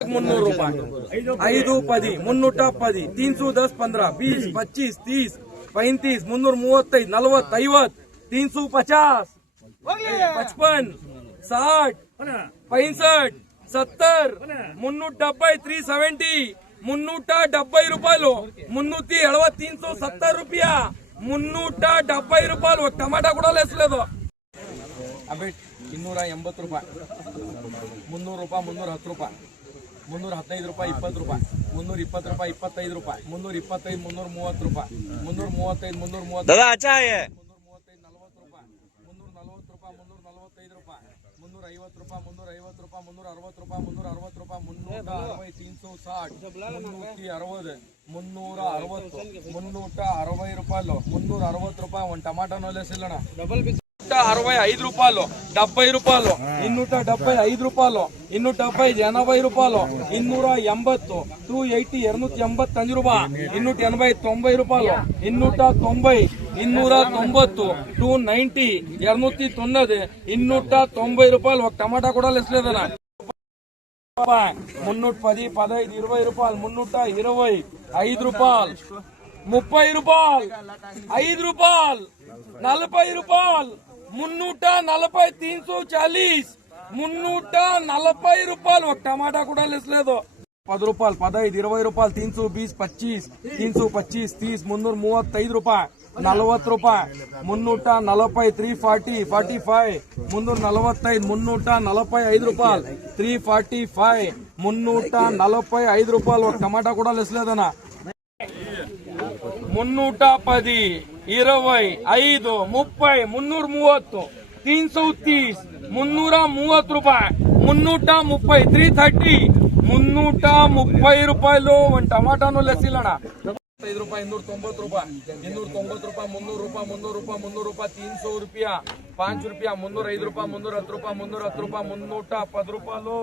300 रुपए 510 310 310 15 20 25 30 35 335 40 50 350 55 60 65 70 370 370 370 ರೂಪಾಯಿ 370 370 ರೂಪಾಯಿ 370 ರೂಪಾಯಿ ఒక టమాటా కూడా లేసలేదు అబే 280 ರೂಪಾಯಿ 300 ರೂಪಾಯಿ 310 ರೂಪಾಯಿ 315 ರೂಪಾಯಿ 20 ರೂಪಾಯಿ 320 ರೂಪಾಯಿ 25 ರೂಪಾಯಿ 325 330 ರೂಪಾಯಿ 335 330 दादा अच्छा है 335 40 ರೂಪಾಯಿ 340 ರೂಪಾಯಿ 345 ರೂಪಾಯಿ 350 ರೂಪಾಯಿ 350 ರೂಪಾಯಿ 360 ರೂಪಾಯಿ 360 ರೂಪಾಯಿ 360 360 ರೂಪಾಯಿ 360 ರೂಪಾಯಿ ಒಂದು ಟಮಾಟೋ ಲೆಸಿಲ್ಲಣ್ಣ 65 ರೂಪಾಯಿ 70 ರೂಪಾಯಿ 275 ರೂಪಾಯಿ 270 80 ರೂಪಾಯಿ 280 280 285 ರೂಪಾಯಿ 280 90 ರೂಪಾಯಿ 290 290 290 290 290 ರೂಪಾಯಿ ఒక టమాటా కూడా లేసలేదన్న 310 15 20 రూపాయలు 320 5 రూపాయలు 30 రూపాయలు 5 రూపాయలు 40 రూపాయలు 340 340 340 రూపాయలు ఒక టమాటా కూడా లేసలేదు 10 రూపాయలు 15 20 రూపాయలు 320 25 335 రూపాయలు 40 రూపాయలు 340 340 45 345 రూపాయలు 345 345 రూపాయలు ఒక టమాటా కూడా లేసలేదన్న 310 20 5 30 330 330 330 ರೂಪಾಯಿ 330 330 330 ರೂಪಾಯಿಲು ಒಂದು ಟಮಾಟಾನು ಲೆಸ್ಸಿಲ್ಲಣ್ಣ 5 ರೂಪಾಯಿ 290 ರೂಪಾಯಿ 290 ರೂಪಾಯಿ 300 ರೂಪಾಯಿ 300 ರೂಪಾಯಿ 300 ರೂಪಾಯಿ 300 ರೂಪಾಯಿ 5 ರೂಪಾಯಿ 305 ರೂಪಾಯಿ 310 ರೂಪಾಯಿ 310 ರೂಪಾಯಿ 310 ರೂಪಾಯಿಲು